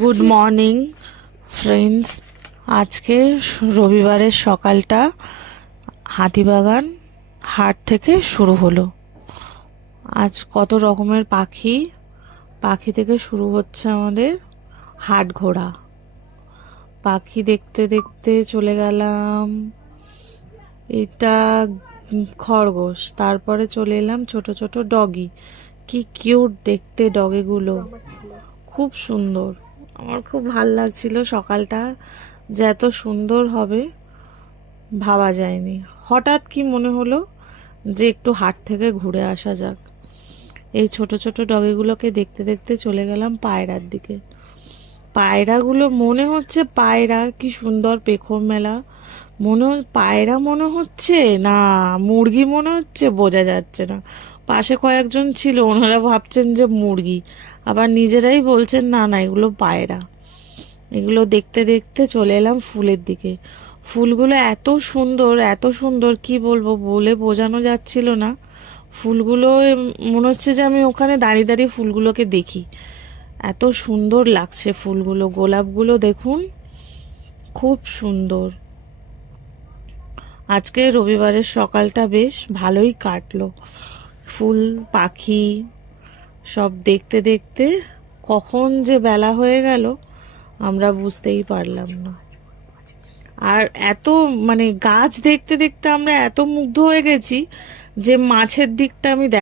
Good morning friends. আজকে রবিবারের সকালটা হাতিবাগান হাট থেকে শুরু হলো। আজ কত রকমের পাখি পাখি থেকে শুরু হচ্ছে আমাদের হাট ঘোরা। পাখি দেখতে দেখতে চলে গেলাম, এটা খরগোশ, তারপরে চলে এলাম ছোট ছোট ডগি। কি কিউট দেখতে ডগিগুলো, খুব সুন্দর। আমার খুব ভাল লাগছিল সকালটা, যে এত সুন্দর হবে ভাবা যায়নি। হঠাৎ কি মনে হলো যে একটু হাট থেকে ঘুরে আসা যাক। এই ছোট ছোট ডগিগুলোকে দেখতে দেখতে চলে গেলাম পায়রার দিকে। পায়রাগুলো মনে হচ্ছে পায়রা, কি সুন্দর পেখম মেলা। পায়রা মনে হচ্ছে না মুরগি মনে হচ্ছে, বোঝা যাচ্ছে না। পাশে কয়েকজন ছিল, ওনারা ভাবছেন যে মুরগি, আবার নিজেরাই বলছেন না না এগুলো পায়রা। এগুলো দেখতে দেখতে চলে এলাম ফুলের দিকে। ফুলগুলো এত সুন্দর এত সুন্দর, কি বলবো, বলে বোঝানো যাচ্ছিল না। ফুলগুলো মনে হচ্ছে যে আমি ওখানে দাঁড়িয়ে দাঁড়িয়ে ফুলগুলোকে দেখি, এত সুন্দর লাগছে ফুলগুলো। গোলাপগুলো দেখুন, খুব সুন্দর। আজকে রবিবারের সকালটা বেশ ভালোই কাটলো। ফুল, পাখি সব দেখতে দেখতে কখন যে বেলা হয়ে গেল আমরা বুঝতেই পারলাম না। আর এত গাছ দেখতে দেখতে আমরা এত মুগ্ধ হয়ে গেছি যে মাছের দিকটা আমি